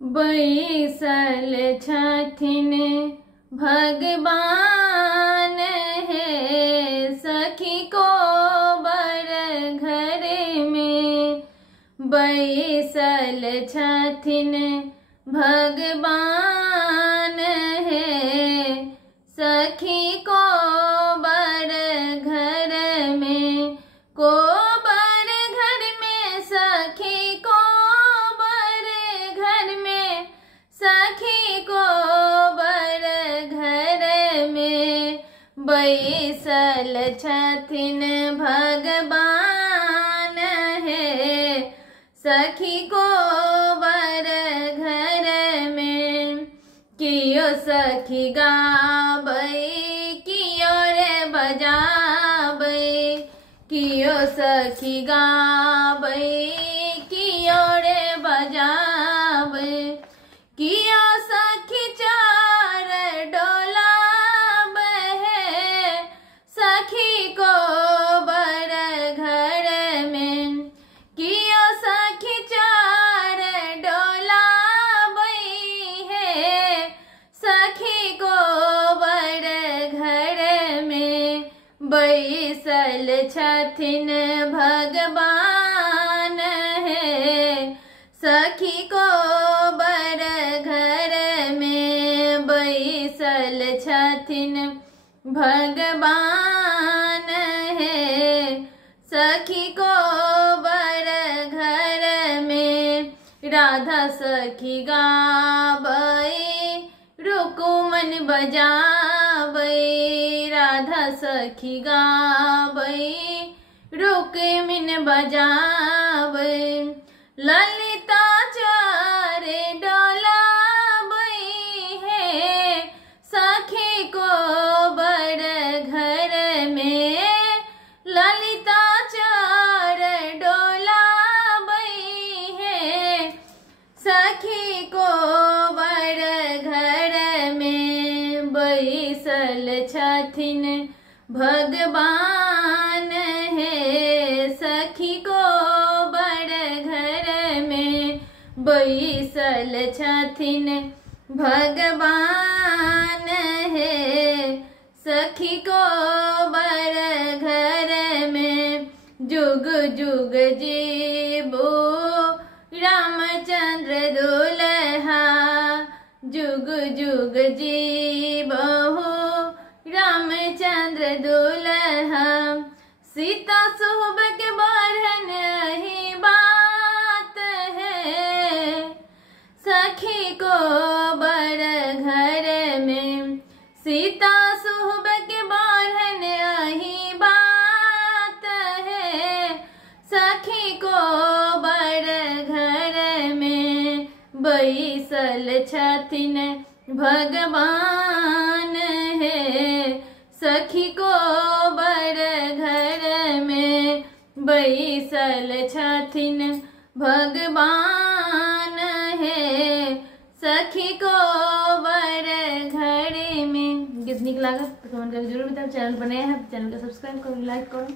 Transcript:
बैसल छथिन भगवान है सखी को बर घर में। बैसल छथिन भगवान है सखी को बर घर में। को बर घर में सखी को बर घर में। सखी को बर घर में। बैसल छथिन भगवान है सखी को बर घर में। कियो सखी गाबै कियो रे बजाबै। कियो सखी गाबै कियो रे बजाबै। कियो सखी चार डोलाबै है सखी को बर घर में। कियो सखी चार डोलाबै है सखी को बर घर में। बैसल छथिन भगवान है सखी को बर घर में। बैसल छथिन भगवान है सखी को बर घर में। राधा सखी गाबै रुकुमन बजाबै। राधा सखी गाबै रुक्मिन बजाबै। ललिता चारे डोलाबै है सखी को बर घर में। ललिता चार डोलाबै है सखी को बर घर में। बैसल छथिन भगवान है सखी को बर घर में। बैसल छथिन भगवान है सखी को बर घर में। जुग जुग जीबो रामचंद्र दुल्हा। जुग जुग जीबहु रामचंद्र दुल्हा। सीता सुहब के बढ़न ही बात है सखी को बर घर में। सीता सुहब के बढ़न ही बात है सखी को बर घर में। बैसल छथिन भगवान है सखी को बर घर में। बैसल छथिन भगवान है सखी को बर घर में। गीत निक लगा तो कमेंट करके जरूर बताओ। चैनल पर नया है चैनल को सब्सक्राइब करो, लाइक करो।